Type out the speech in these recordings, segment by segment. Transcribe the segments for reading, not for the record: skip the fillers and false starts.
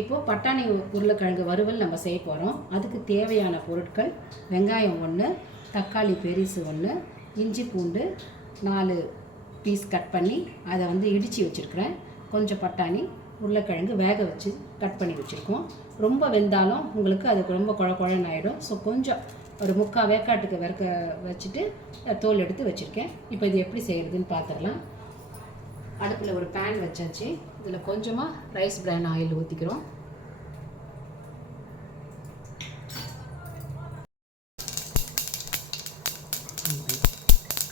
இப்போது பட்டாணி உருளைக்கிழங்கு வறுவல் நம்ம செய்ய போகிறோம். அதுக்கு தேவையான பொருட்கள்: வெங்காயம் 1, தக்காளி பெரிசு 1, இஞ்சி பூண்டு 4 பீஸ் கட் பண்ணி அதை இடித்து வச்சுருக்கிறேன். கொஞ்சம் பட்டாணி, உருளைக்கிழங்கு வேக வச்சு கட் பண்ணி வச்சுருக்கோம். ரொம்ப வெந்தாலும் உங்களுக்கு அது ரொம்ப குழன்னு ஆகிடும். ஸோ கொஞ்சம் ஒரு 3/4 வேக்காட்டுக்கு வச்சுட்டு தோல் எடுத்து வச்சுருக்கேன். இப்போ இது எப்படி செய்கிறதுன்னு பார்த்துடலாம். அடுப்பில் ஒரு பேன் வச்சாச்சு. இதில் கொஞ்சமாக ரைஸ் பிரான் ஆயில் ஊற்றிக்கிறோம்.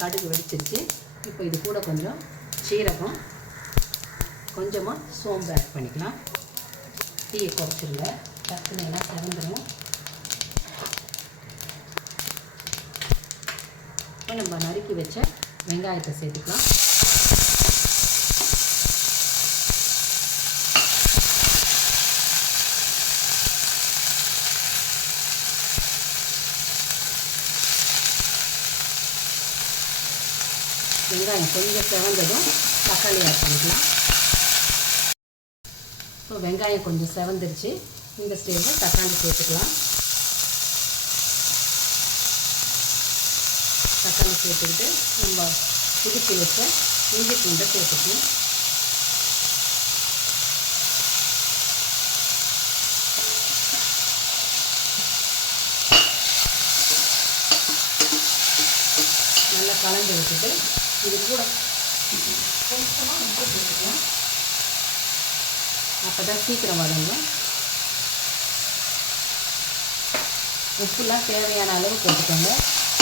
கடுகு வெடிச்சிருச்சு. இப்போ இது கூட கொஞ்சம் சீரகம், கொஞ்சமாக சோம்பு ஆட் பண்ணிக்கலாம். டீயை குறைச்சிருங்க, டக்குன்னு எல்லாம் செவந்துடும். இப்போ நம்ம நறுக்கி வச்ச வெங்காயத்தை சேர்த்துக்கலாம். வெங்காயம் கொஞ்சம் செவந்ததும் தக்காளி ஆட் பண்ணிக்கலாம். இப்போ வெங்காயம் கொஞ்சம் செவந்துருச்சு. இந்த ஸ்டேஜில் தக்காளி சேர்த்துக்கலாம். தக்காளி சேர்த்துக்கிட்டு நம்ம இடித்து வச்ச இஞ்சி பூண்டை சேர்த்துக்கலாம். நல்லா கலந்து விட்டுட்டு இது கூட கொஞ்சமாக உப்பு போட்டுக்கலாம். அப்போ தான் சீக்கிரம் வதங்கும். உப்புலாம் தேவையான அளவு போட்டுக்கோங்க.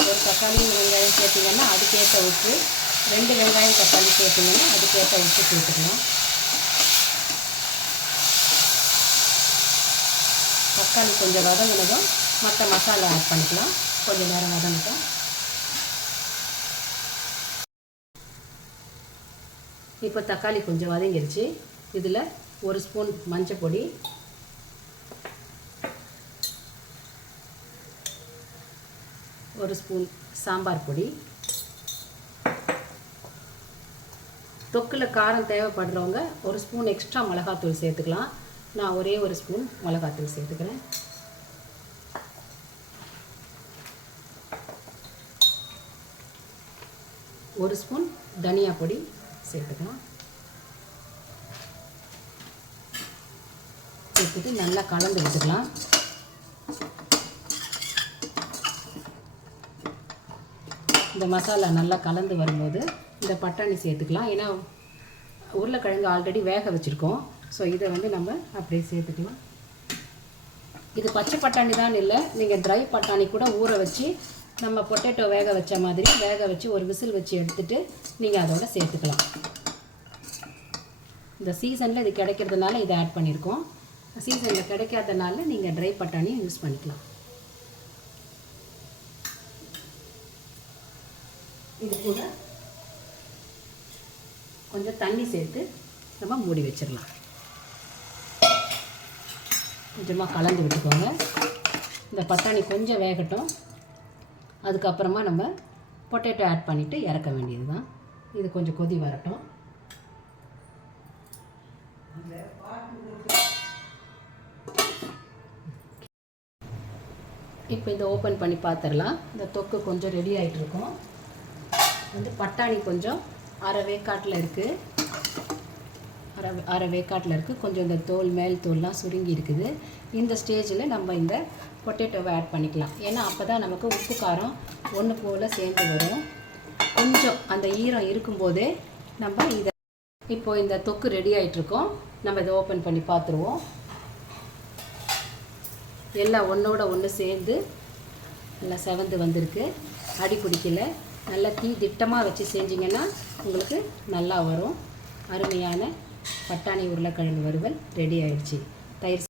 ஒரு தக்காளி வெங்காயம் சேர்த்திங்கன்னா அதுக்கேற்ற உப்பு, 2 வெங்காயம் தக்காளி சேர்த்திங்கன்னா அதுக்கேற்ற உப்பு சேர்த்துக்கலாம். தக்காளி கொஞ்சம் வதங்கினதும் மற்ற மசாலா ஆட் பண்ணிக்கலாம். கொஞ்சம் நேரம் வதங்கிட்டோம். இப்போ தக்காளி கொஞ்சம் வதங்கிருச்சு. இதில் 1 ஸ்பூன் மஞ்சள் பொடி, 1 ஸ்பூன் சாம்பார் பொடி, தொக்கில் காரம் தேவைப்படுறவங்க 1 ஸ்பூன் எக்ஸ்ட்ரா மிளகாத்தூள் சேர்த்துக்கலாம். நான் ஒரே 1 ஸ்பூன் மிளகாத்தூள் சேர்த்துக்கிறேன். ஒரு ஸ்பூன் தனியா பொடி சேர்த்துக்கலாம். சேர்த்துட்டு நல்லா கலந்து விட்டுக்கலாம். இந்த மசாலா நல்லா கலந்து வரும்போது இந்த பட்டாணி சேர்த்துக்கலாம். ஏன்னா உருளைக்கிழங்கு ஆல்ரெடி வேக வச்சுருக்கோம். ஸோ இதை நம்ம அப்படியே சேர்த்துக்கலாம். இது பச்சை பட்டாணி தான் இல்லை, நீங்கள் ட்ரை பட்டாணி கூட ஊற வச்சு நம்ம பொட்டேட்டோ வேக வச்ச மாதிரி வேக வச்சு ஒரு விசில் வச்சு எடுத்துகிட்டு நீங்கள் அதோட சேர்த்துக்கலாம். இந்த சீசனில் இது கிடைக்கிறதுனால இதை ஆட் பண்ணியிருக்கோம். சீசனில் கிடைக்காதனால நீங்கள் ட்ரை பட்டாணியை யூஸ் பண்ணிக்கலாம். இது கூட கொஞ்சம் தண்ணி சேர்த்து நம்ம மூடி வச்சிடலாம். கொஞ்சமாக கலந்து விட்டுக்கோங்க. இந்த பட்டாணி கொஞ்சம் வேகட்டும். அதுக்கப்புறமா நம்ம பொட்டேட்டோ ஆட் பண்ணிவிட்டு இறக்க வேண்டியது தான். இது கொஞ்சம் கொதி வரட்டும். இப்போ இதை ஓப்பன் பண்ணி பார்த்துடலாம். இந்த தொக்கு கொஞ்சம் ரெடி ஆகிட்டுருக்கோம். பட்டாணி கொஞ்சம் அரை வேக்காட்டில் இருக்குது. அரை வேக்காட்டில் இருக்குது. கொஞ்சம் இந்த மேல் தோல்லாம் சுருங்கி இருக்குது. இந்த ஸ்டேஜில் நம்ம இந்த பொட்டேட்டோவை ஆட் பண்ணிக்கலாம். ஏன்னா அப்போ தான் நமக்கு உப்பு காரம் ஒன்று போல் சேர்ந்து வரும். கொஞ்சம் அந்த ஈரம் இருக்கும்போதே நம்ம இதை இப்போது இந்த தொக்கு ரெடி ஆகிட்டுருக்கோம். நம்ம இதை ஓப்பன் பண்ணி பார்த்துருவோம். எல்லாம் ஒன்றோட ஒன்று சேர்ந்து நல்லா செவந்து வந்திருக்கு. அடி பிடிக்கல. நல்லா திட்டமாக வச்சு செஞ்சிங்கன்னா உங்களுக்கு நல்லா வரும். அருமையான பட்டாணி உருளைக்கிழங்கு வறுவல் ரெடி ஆயிடுச்சு. தயிர்